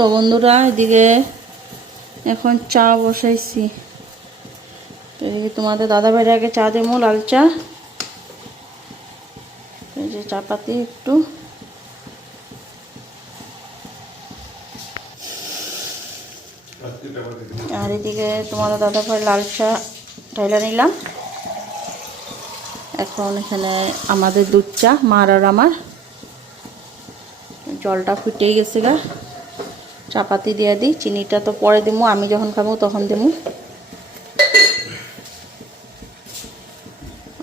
তো বন্ধুরা, এদিকে এখন চা বসাইছি। তো এদিকে তোমাদের দাদা ভাইয়ের আগে চা দেবো, লাল চা। যে চা পাতি একটু। আর এদিকে তোমাদের দাদা ভাই লাল চা ঢাইলা নিলাম। এখন এখানে আমাদের দুধ চা, মার আর আমার। জলটা ফুটেই গেছে গা। চাপাতি দিয়ে দিই, চিনিটা তো পরে দিমু, আমি যখন খাব তখন দিমু।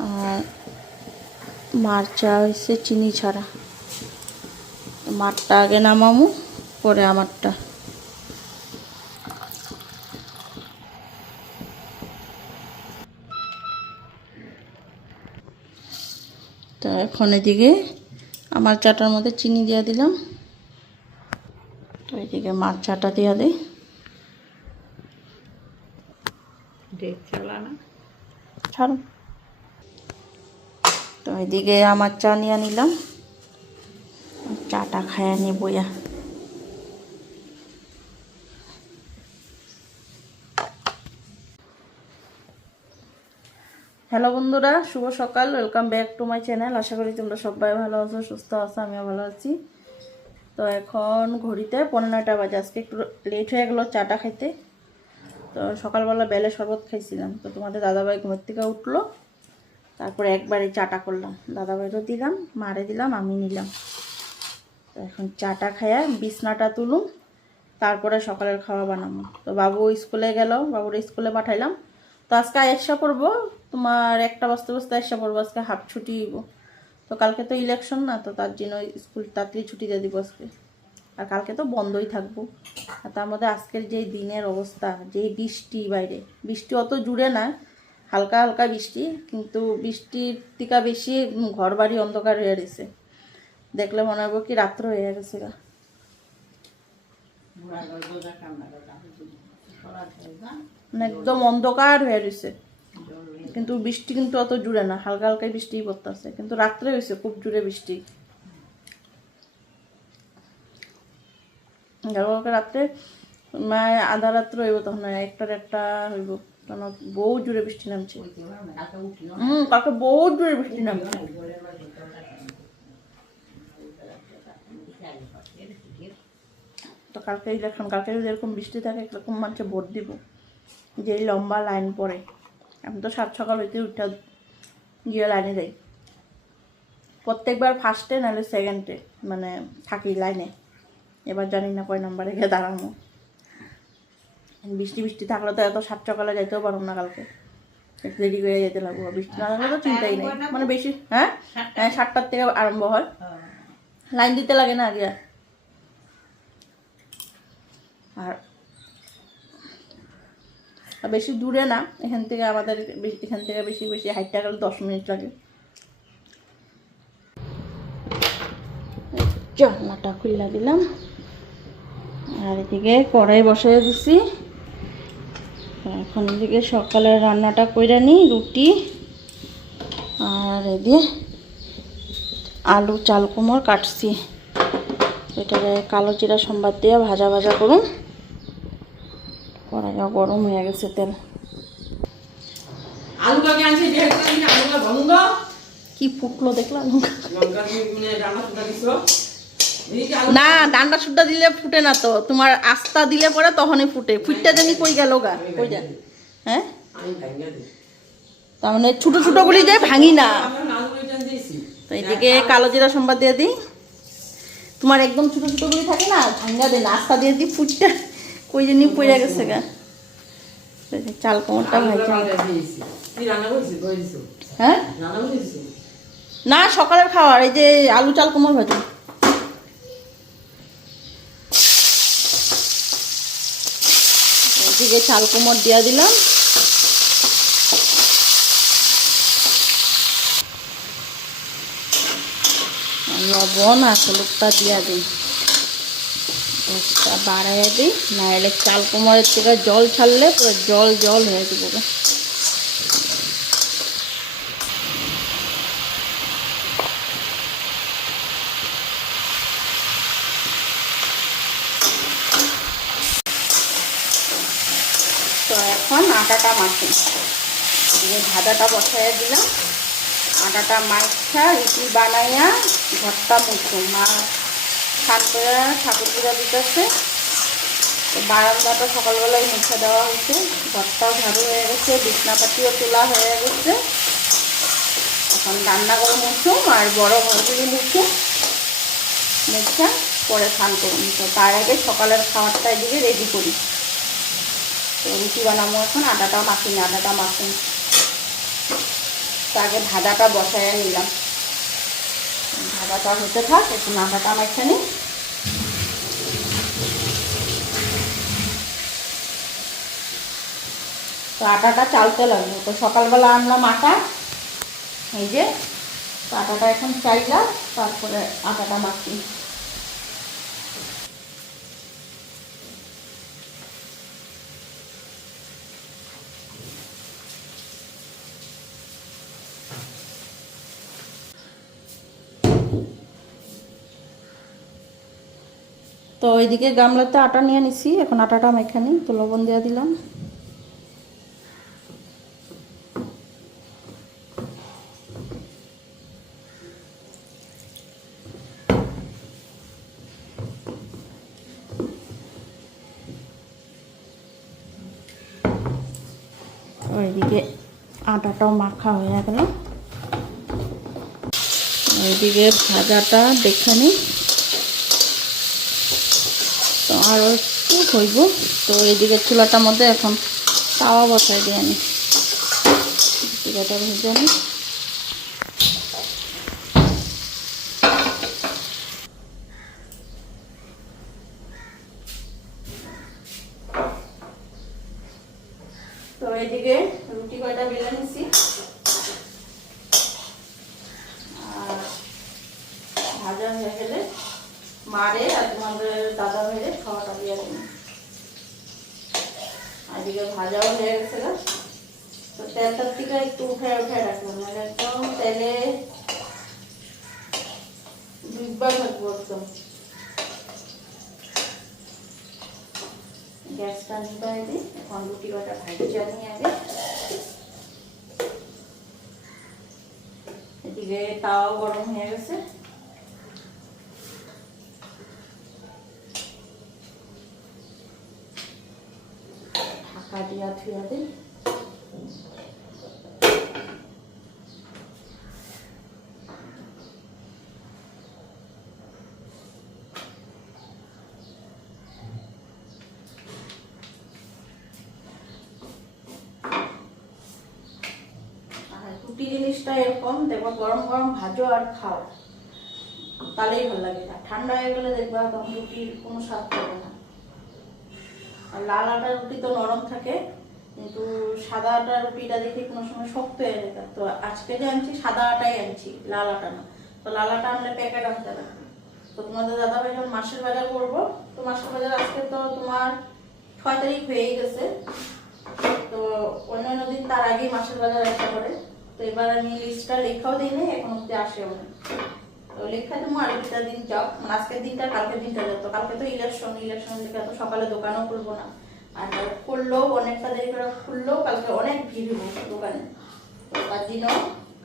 আর মার চা হচ্ছে চিনি ছাড়া। মারটা আগে নামামু, পরে আমারটা। তো এখন এদিকে আমার চাটার মধ্যে চিনি দিয়ে দিলাম। তো এদিকে মার চাটা দিয়ে দিই। ছাড়ো। তো এদিকে আমার চা নিয়ে নিলাম। চাটা খায়া নি বইয়া হ্যালো বন্ধুরা শুভ সকাল। Welcome back to my channel. আশা করি তোমরা সবাই ভালো আছো সুস্থ আছো আমিও ভালো আছি। তো এখন ঘড়িতে পনেরো নয়টা বাজে। আজকে একটু লেট হয়ে গেলো চাটা খাইতে। তো সকালবেলা বেলে শরবত খাইছিলাম। তো তোমাদের দাদাভাই ঘুমের থেকে উঠল। তারপরে একবারে চাটা করলাম। দাদাভাইরও দিলাম, মারে দিলাম, আমি নিলাম। তো এখন চাটা খাইয়া বিছনাটা তুলুম। তারপরে সকালের খাওয়া বানাবো। তো বাবু স্কুলে গেল, বাবুর স্কুলে পাঠাইলাম। তো আজকে আয়েসা পড়ব। তোমার একটা বস্তা বস্তা আয়েসা পড়ব। আজকে হাফ ছুটি তো কালকে তো ইলেকশন না তো তার জন্য স্কুল তাড়াতাড়ি ছুটি দিয়ে দিব আজকে। আর কালকে তো বন্ধই থাকব। আর তার মধ্যে আজকের যে দিনের অবস্থা যে বৃষ্টি বাইরে বৃষ্টি অত জুড়ে না হালকা হালকা বৃষ্টি কিন্তু বৃষ্টির থেকে বেশি ঘর বাড়ি অন্ধকার হয়ে গেছে দেখলে মনে হবে কি রাত্র হয়ে গেছে গা। মানে একদম অন্ধকার হয়ে রয়েছে। কিন্তু বৃষ্টি কিন্তু অত জুড়ে না, হালকা হালকাই বৃষ্টি পড়তেছে। কিন্তু রাত্রে হয়েছে খুব জুড়ে বৃষ্টি। কালকে রাত্রে মানে আধা রাত্র হইব তখন একটার একটা হইব। কারণ বহু জুড়ে বৃষ্টি নামছে। হুম, কালকে বহুত জুড়ে বৃষ্টি নামছে। তো কালকে ইলেকশন কালকে যদি এরকম বৃষ্টি থাকে, এরকম মানুষে ভোট দিব, যে লম্বা লাইন পড়ে। আমি তো সাত সকাল হইতে উঠে গিয়ে লাইনে যাই। প্রত্যেকবার ফার্স্টে নাহলে সেকেন্ডে মানে থাকি লাইনে। এবার জানি না কয় নাম্বারে গিয়ে দাঁড়ানো বৃষ্টি বৃষ্টি থাকলে তো এত সাত সকালে যাইতেও পারব না কালকে। একটু দেরি করে যেতে লাগবো। বৃষ্টি না থাকলে তো চিন্তাই নেই। মানে বেশি হ্যাঁ? হ্যাঁ সাতটার থেকে আরম্ভ হয়। লাইন দিতে লাগে না আগে। আর আর বেশি দূরে না, এখান থেকে আমাদের এখান থেকে বেশি বেশি হাইটটা গেলে দশ মিনিট লাগে। জানলাটা খুললা দিলাম। আর এদিকে কড়াই বসাই দিছি। এখন এদিকে সকালে রান্নাটা কইরা নিই, রুটি। আর এদিকে আলু চাল কুমড় কাটছি। এটাকে কালো জিরা সম্বাদ দিয়ে ভাজা ভাজা করুন। গরম হয়ে গেছে তেল। আনছে কা ফুটলো দেখলাম। না ডান্ডা সুড্ডা দিলে ফুটে না তো। তোমার আস্তা দিলে পরে তখনই ফুটে। ফুটটা জানি কই গেল গা? কই হ্যাঁ? তার মানে ছোট ছোট গুলি যে ভাঙি না। তো এইদিকে কালো জিরা সম্বাদ দিয়ে দিই। তোমার একদম ছোট ছোট গুলি থাকে না ভাঙ্গা দেয় না। আস্তা দিয়ে দিই ফুটটা কই জানি পড়ে গেছে গা। চাল কোমরটা ভাজা। হ্যাঁ? না সকালের খাওয়ার এই যে আলু চাল কোমর ভাজা। এদিকে চাল কোমর দিয়া দিলাম। লবণ আর হলুদটা দিয়া দিই। বাড়াইয়া দিই না নাহলে চাল কুমড়ের থেকে জল ছাড়লে পুরো জল জল হয়ে যাব। তো এখন আটাটা মাখি। দিয়ে ভাজাটা বসাইয়া দিলাম। আটাটা মাখা রুটি বানাইয়া ঘরটা মুখো। মা স্নান করে ঠাকুর পূজা দিতেছে। বারান্দাটা সকালবেলায় মুছে দেওয়া হয়েছে। ঘরটাও ঝাড়ু হয়ে গেছে, বিছনাপাতিও তোলা হয়ে গেছে। এখন রান্নাঘর মুছুম আর বড় ঘরগুলি মুছুম মুছা, পরে স্নান করুন। তো তার আগে সকালের খাবারটা এদিকে রেডি করি। তো রুটি বানাবো এখন আটাটা মাখিনি, আটাটা মাখুন। তো আগে ভাজাটা বসাইয়া নিলাম। ভাজাটা হতে থাক একটু আটাটা মাখানি তো আটাটা চালতে লাগল। তো সকালবেলা আনলাম আটা, এই যে আটাটা এখন চাইলাম, তারপরে আটাটা মাখি। তো ওইদিকে গামলাতে আটা নিয়ে নিছি, এখন আটাটা মেখানি তো লবণ দিয়ে দিলাম। ওইদিকে আটাটাও মাখা হয়ে গেল। ওইদিকে ভাজাটা দেখে নিই আরও একটু হইব তো এইদিকে চুলাটার মধ্যে এখন তাওয়া বসাই দিয়ে আনি চুলাটা ভেজে আনি তো এইদিকে রুটি কয়টা বেলে নিছি আর ভাজা হয়ে গেলে মারে আর তোমাদের দাদা মেরে খাওয়াটা দিয়ে দিন আর এদিকে ভাজাও হয়ে গেছে গা। তো তেলটার থেকে একটু উঠে উঠে রাখব মানে একদম তেলে ডুববা থাকব একদম গ্যাসটা নিবাই দিই এখন রুটি কটা ভাজা নিয়ে আগে এদিকে তাও গরম হয়ে গেছে ঢাকা দিয়া থুয়া দিই আর রুটি জিনিসটা এরকম দেখো গরম গরম ভাজো আর খাও। তাহলেই ভালো লাগে। আর ঠান্ডা হয়ে গেলে দেখবা তখন রুটির কোনো স্বাদ পাবে না। আর লাল আটার রুটি তো নরম থাকে, কিন্তু সাদা আটার রুটিটা দেখি কোনো সময় শক্ত হয়ে যেত তো আজকে যে আনছি, সাদা আটাই আনছি, লাল আটা না। তো লাল আটা আনলে প্যাকেট আনতে লাগবে তো তোমাদের দাদা ভাই যখন মাসের বাজার করব, তো মাসের বাজার আজকে তো তোমার ছয় তারিখ হয়েই গেছে। তো অন্যান্য দিন তার আগেই মাসের বাজার আসা করে। তো এবার আমি লিস্টটা লেখাও দিই নাই, এখন অব্দি আসেও না তো লেখা তুমি আরেকটা দিন যাও। মানে আজকের দিনটা, কালকের দিনটা যাও। তো কালকে তো ইলেকশন ইলেকশন দেখে তো সকালে দোকানও খুলবো না। আর খুললেও অনেকটা দেরি করে খুললেও কালকে অনেক ভিড় হব দোকানে। তো দিনও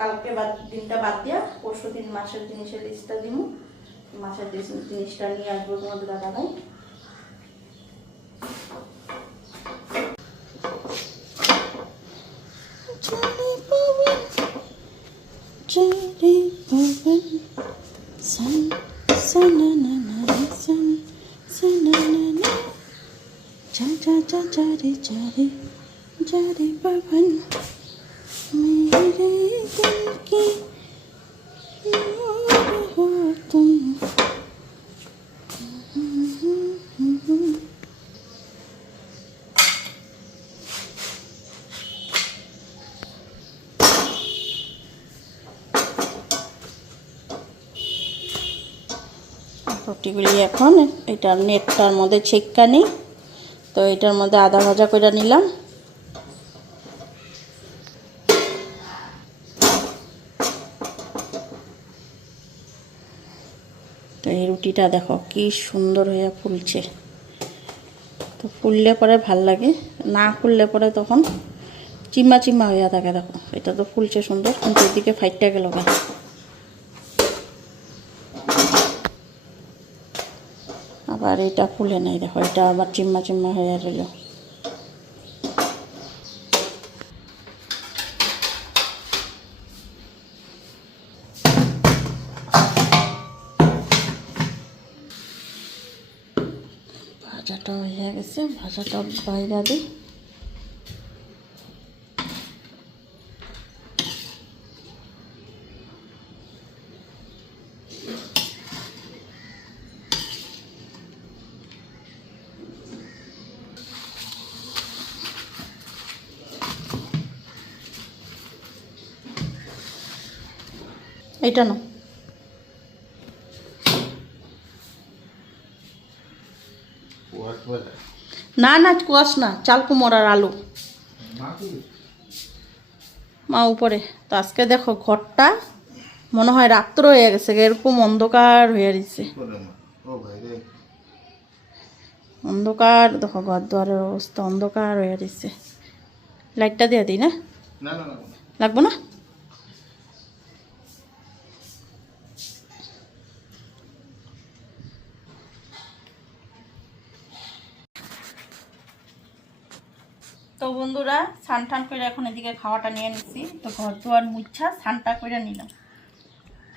কালকে বাদ, দিনটা বাদ দিয়া পরশু দিন মাসের জিনিসের লিস্টটা দিব মাসের জিনিসটা নিয়ে আসব তোমাদের দাদা ভাই Johnny Bowen, sun, sun, na, na, na, sun, sun, na, na, na, ja, ja, ja, jari, jari, jari Bowen, मेरे दिल की রুটিগুলি এখন, এটা নেটটার মধ্যে ছেক্কা নিই, তো এটার মধ্যে আদা ভাজা করে নিলাম। তো এই রুটিটা দেখো কি সুন্দর হয়ে ফুলছে। তো ফুললে পরে ভালো লাগে, না ফুললে পরে তখন চিমা চিম্মা হইয়া থাকে দেখো, এটা তো ফুলছে সুন্দর, কিন্তু এদিকে ফাইটটা গেল গা আবার এটা ফুলে নাই দেখো, এটা আবার চিম্মা চিম্মা হয়ে রইল। ভাজাটা হয়ে গেছে, ভাজাটা বাইরে দিই। এটা না। না না কুয়াশ না চাল কুমড় আর আলু। মা উপরে। তো আজকে দেখো ঘরটা মনে হয় রাত্র হয়ে গেছে এরকম অন্ধকার হয়ে দিচ্ছে অন্ধকার দেখো ঘর দুয়ারের অবস্থা অন্ধকার হয়ে দিচ্ছে লাইটটা দিয়ে দিই না। লাগবো না? তো বন্ধুরা স্নান টান করে এখন এদিকে খাওয়াটা নিয়ে নিচ্ছি তো ঘর দুয়ার মুচ্ছা স্নানটা করে নিলাম।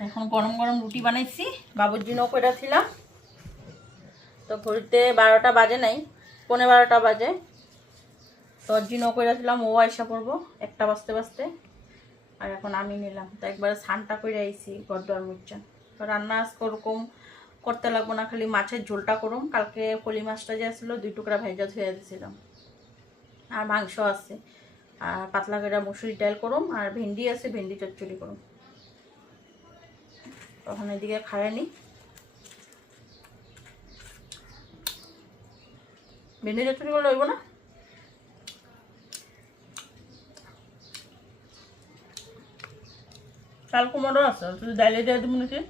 এখন গরম গরম রুটি বানাইছি বাবুর জন্যও করে ছিলাম। তো ঘড়িতে বারোটা বাজে নাই পনেরো বারোটা বাজে। তো জন্য করেছিলাম ও আইসা পড়ব, একটা বাজতে বাজতে। আর এখন আমি নিলাম। তো একবারে স্নানটা করে আইছি দুয়ার মুচ্ছা তো রান্না আজকে ওরকম করতে লাগবো না, খালি মাছের ঝোলটা করুম। কালকে পলি মাছটা যে আসলো দুই টুকরা ভেজা ধুয়ে দিয়েছিলাম আর মাংস আছে। আর পাতলা করে মুসুরি ডাল করুম, আর ভেন্ডি আছে, ভেন্ডি চচ্চড়ি করুম। তখন এদিকে খায় নি ভেন্ডি চচ্চড়ি করে লইব না? চাল কুমড়ো আছে তুই ডাইলে দিয়ে দেবো নাকি?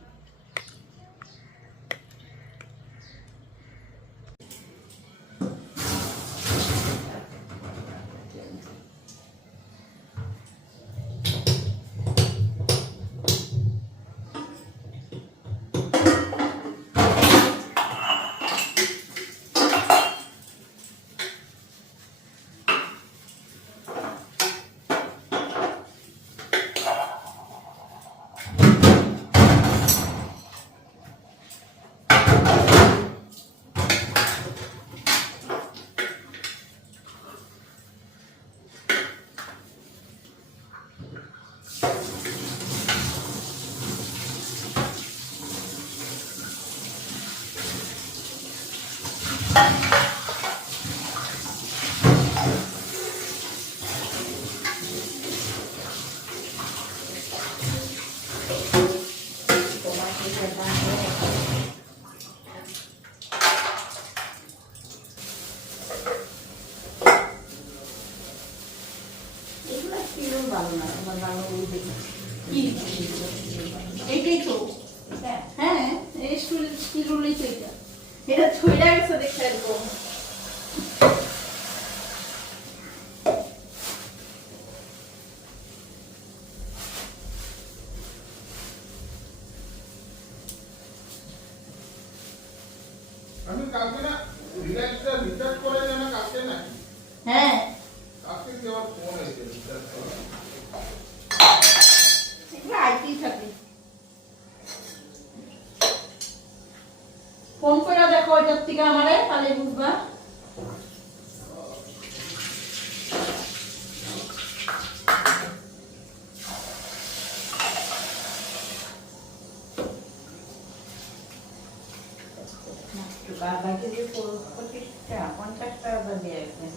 বাবাকে যে পঁচিশ টাকা পঞ্চাশ টাকা করে দিয়ে রাখবেন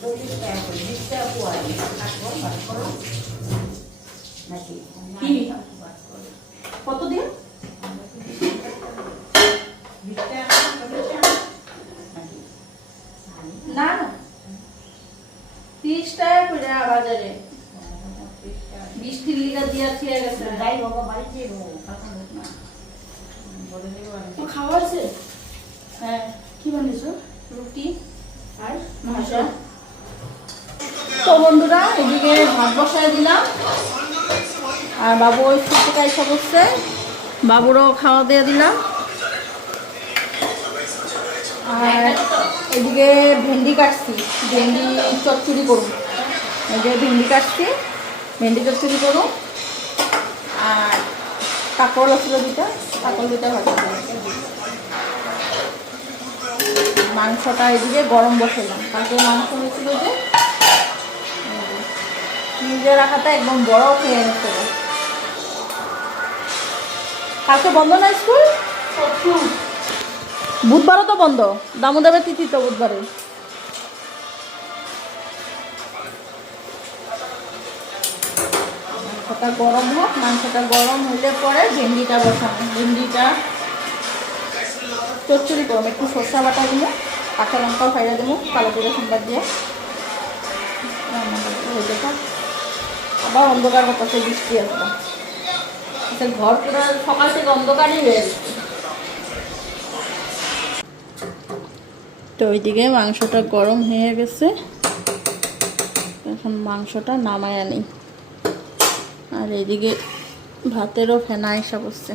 চল্লিশ টাকা করে বিশ টাকা পোয়ালি আসব বাদ করো নাকি কি? বাদ করো কতদিন বিশ টাকা চল্লিশ টাকা নাকি না না তিরিশ টাকা করে বাজারে বিশ টাকা বৃষ্টির লিগা দিয়া থিয়ে গেছে যাই বাবা বাড়িতে যাব কখন না বলে দেবো আমি তো খাওয়া আছে হ্যাঁ কি বানিয়েছো রুটি আর ভাজা তো বন্ধুরা এদিকে ভাত বসায় দিলাম আর বাবু ওই ফুটে এসে বসছে। বাবুরও খাওয়া দিয়ে দিলাম আর এদিকে ভেন্ডি কাটছি। ভেন্ডি চচ্চড়ি করুন এদিকে ভেন্ডি কাটছি। ভেন্ডি চচ্চড়ি করুন আর কাঁকড় ছিল দুটা কাঁকড় দুটা ভাজা মাংসটা এদিকে গরম বসাইলাম। কালকে মাংস হয়েছিল যে, নিজের রাখাটা একদম বড় খেয়ে নিতে কালকে বন্ধ না স্কুল? বুধবারও তো বন্ধ। দামোদরের তিথি তো বুধবারে। মাংসটা গরম হোক, মাংসটা গরম হইলে পরে ভেন্ডিটা বসানো ভেন্ডিটা, চচ্চড়ি করব। একটু সর্ষা বাটা দিব, কাঁচা লঙ্কাও ফাইরা দেবো, কালো জিরা সম্বাদ দিয়ে। হয়ে যেটা আবার অন্ধকার করতেছে বৃষ্টি আসবে। ঘর সকাল থেকে অন্ধকারই হয়ে তো ওইদিকে মাংসটা গরম হয়ে গেছে। এখন মাংসটা নামায় আনি আর এদিকে ভাতেরও ফেনা এসে বসছে।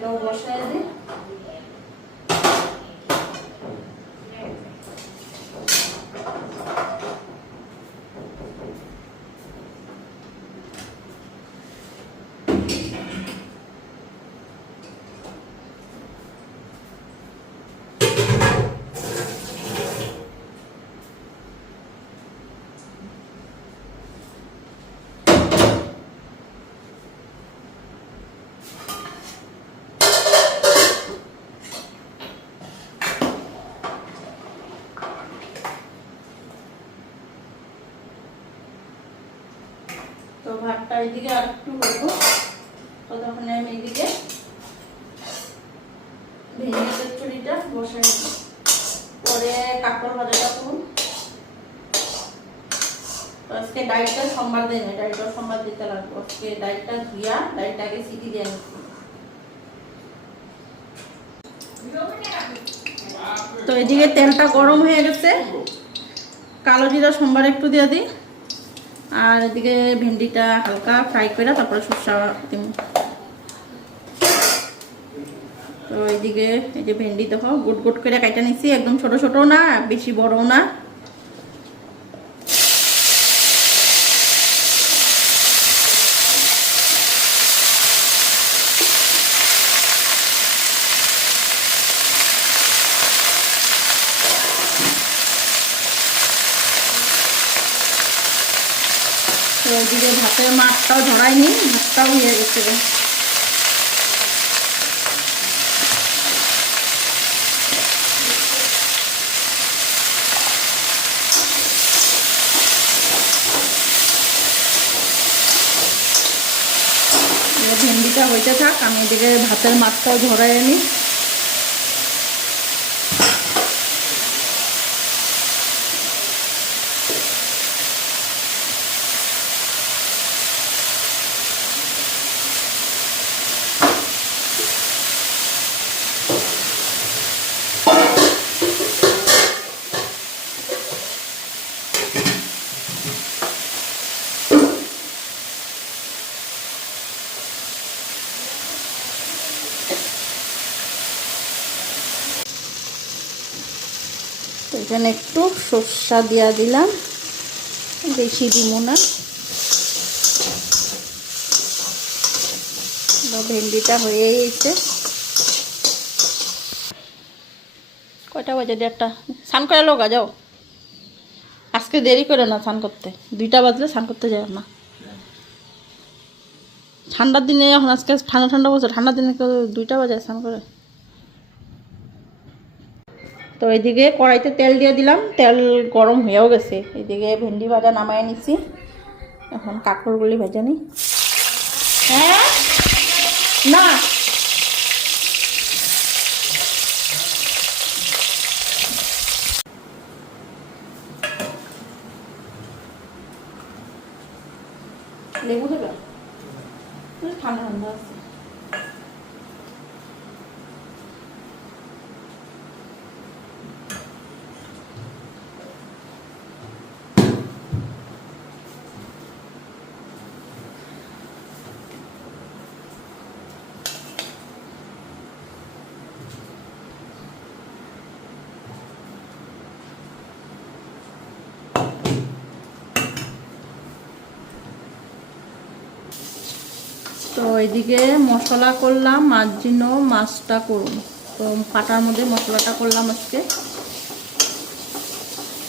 জন্য বসায় দিই তো ভাতটা এদিকে আর একটু করব। ততক্ষণ আমি এদিকে ভেঙে চচ্চড়িটা পরে ভাজাটা করুন আজকে ডাইটটা সোমবার দিন ডাইটটা সোমবার দিতে লাগবে। আজকে ডাইটটা ধুইয়া ডাইটটাকে সিটি দিয়ে তো এদিকে তেলটা গরম হয়ে গেছে। কালো জিরা সোমবার একটু দিয়ে দিই। আর এদিকে ভেন্ডিটা হালকা ফ্রাই করে তারপরে সরষা দিব। তো এইদিকে এই যে ভেন্ডি দেখো, গুট গুট করে কাটা নিছি, একদম ছোট ছোট না, বেশি বড় না। তো ওইদিকে ভাতের মাছটাও ঝরাইনি ভাতটাও হয়ে গেছে। ভেন্ডিটা হইতে থাক, আমি এদিকে ভাতের মাছটাও ঝরাই আনি এখানে একটু সর্ষা দিয়া দিলাম। বেশি দিব না। ভেন্ডিটা হয়ে গেছে। কয়টা বাজে একটা স্নান করে লোক যাও। আজকে দেরি করে না স্নান করতে। দুইটা বাজলে স্নান করতে যাও না। ঠান্ডার দিনে এখন আজকে ঠান্ডা ঠান্ডা বলছে ঠান্ডার দিনে দুইটা বাজে স্নান করে। তো এইদিকে কড়াইতে তেল দিয়ে দিলাম। তেল গরম হয়েও গেছে। এইদিকে ভেন্ডি ভাজা নামায় নিচ্ছি এখন কাঁকড়গুলি ভেজে নিই। হ্যাঁ? না। লেবু দেবে? ঠান্ডা ঠান্ডা আছে তো এদিকে মশলা করলাম মাছ জন্য মাছটা করুন। তো ফাটার মধ্যে মশলাটা করলাম আজকে।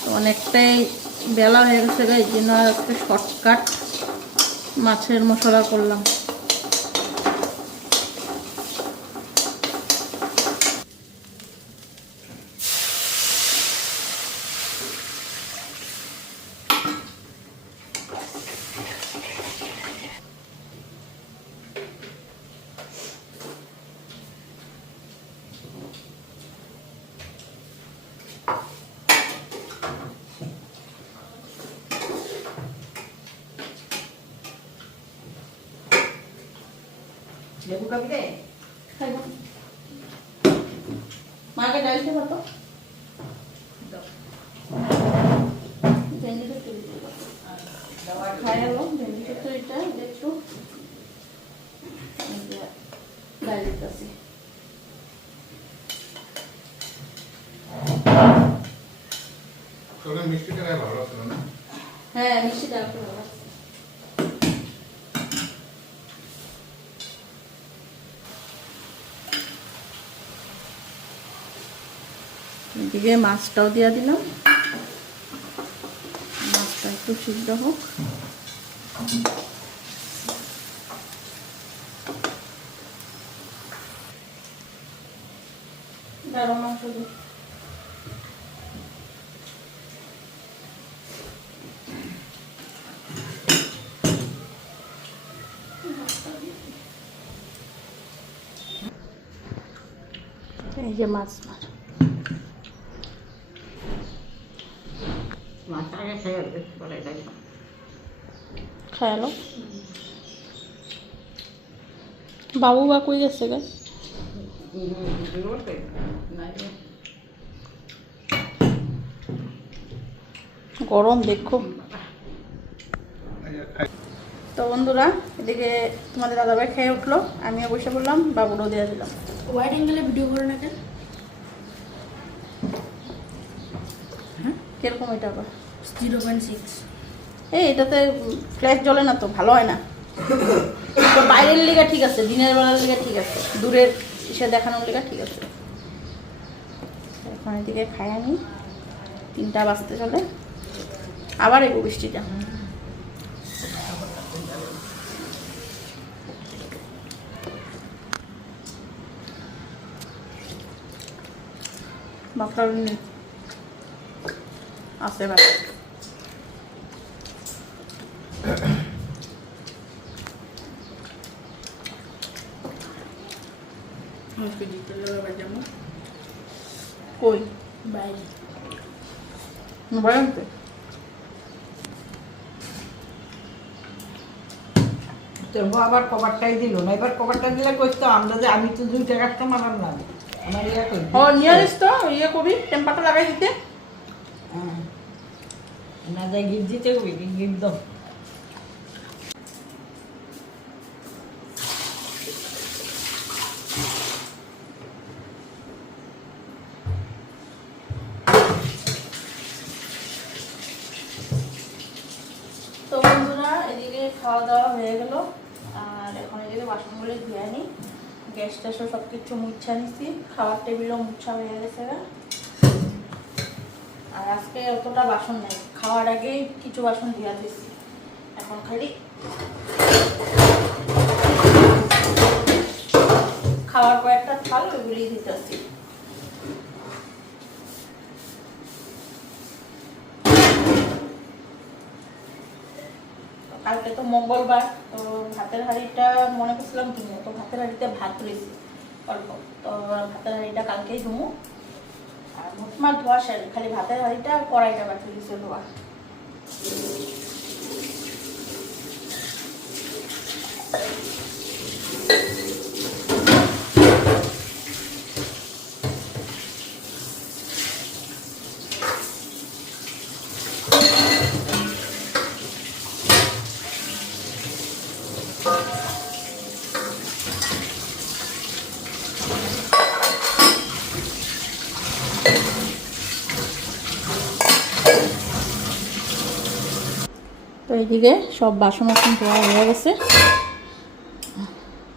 তো অনেকটাই বেলা হয়ে গেছে এই জন্য আর একটু শর্টকাট মাছের মশলা করলাম। তো এটা এটা একটু এই দিতেছি মিষ্টিটা ভালো ছিল না? হ্যাঁ মিষ্টি ডাল ভালো লাগছে। এদিকে মাছটাও দিয়া দিলাম। একটু সিদ্ধ হোক। গরম মাংস এই যে মাছ মাছ খায়ালো বাবু বা কই গেছে গা? গরম দেখো। তো বন্ধুরা এদিকে তোমাদের দাদাভাই খেয়ে উঠল আমিও বসে বললাম বাবুরও দিয়ে দিলাম। ওয়াইড অ্যাঙ্গেলে ভিডিও করে না কেন কীরকম এটা আবার? Zero six. এই, এটাতে ফ্ল্যাশ জ্বলে না তো, ভালো হয় না। বাইরের লিগা ঠিক আছে, দিনের বেলার লিগা ঠিক আছে, দূরের সে দেখানোর লিগা ঠিক আছে। এখন এদিকে খাই আমি, তিনটা বাজতে চলে, আবার এগো বৃষ্টিটা। বাপটা আছে ব্যাপার আজকে জিতে যাব কই? বাইরে। আনতে? আবার কভারটাই দিল না। এবার কভারটা দিলে কইতো আমরা যে আমি তো দুই দুইটা কাস্টমার আনলাম। আমার ইয়া কই? ও নিয়ে আসিস তো? ইয়ে কবি? টেম্পারটা লাগাই দিতে? হ্যাঁ। না যাই গিফট দিতে কবি গিফট দাও তো বন্ধুরা এদিকে খাওয়া দাওয়া হয়ে গেল। আর এখন এদিকে বাসনগুলো ধুয়ে নিই, গ্যাস ট্যাসও সব কিছু মুছা নিছি, খাওয়ার টেবিলও মুছা হয়ে গেছে। আর আজকে অতটা বাসন নেই, খাওয়ার আগেই কিছু বাসন ধুয়া দিছি। এখন খালি খাওয়ার কয়েকটা থাল ওইগুলি দিতেছি। কালকে তো মঙ্গলবার, তো ভাতের হাঁড়িটা মনে করছিলাম ধুমো তো ভাতের হাঁড়িতে ভাত রয়েছে অল্প। তো ভাতের হাঁড়িটা কালকেই ধুমো। আর মোটমার ধোয়া সেরে খালি ভাতের হাঁড়িটা কড়াইটা বাকি রয়েছে ধোয়া। এইদিকে সব বাসন বাসন ধোয়া হয়ে গেছে।